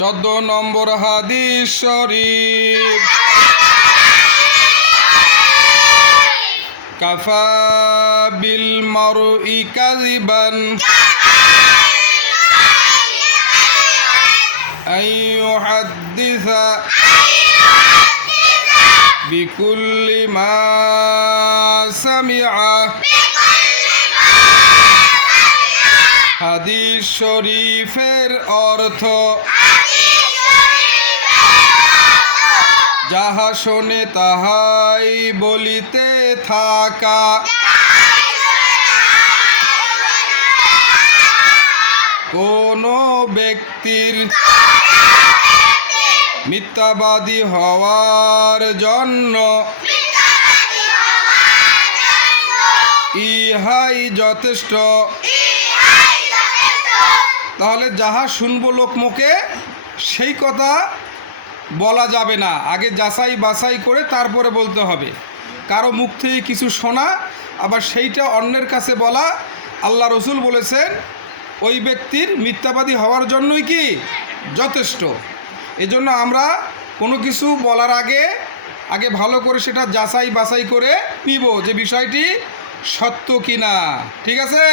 14 নম্বর হাদিস শরীফ, কাফা বিল মারই কাযিবান আন ইউহাদ্দিসা বিকুল্লি মা সামিআ। হাদিস শরীফের অর্থ, যাহা শোনে তাহাই বলিতে থাকা। কোনো ব্যক্তির মিথ্যাবাদী হওয়ার জন্য ইহাই যথেষ্ট। তাহলে যাহা শুনবো লোক মুখে সেই কথা বলা যাবে না, আগে যাচাই বাছাই করে তারপরে বলতে হবে। কারো মুখ থেকে কিছু শোনা আবার সেইটা অন্যের কাছে বলা, আল্লাহ রসুল বলেছেন ওই ব্যক্তির মিথ্যাবাদী হওয়ার জন্যই কি যথেষ্ট। এজন্য আমরা কোনো কিছু বলার আগে ভালো করে সেটা যাচাই বাছাই করে নিব যে বিষয়টি সত্য কিনা। ঠিক আছে।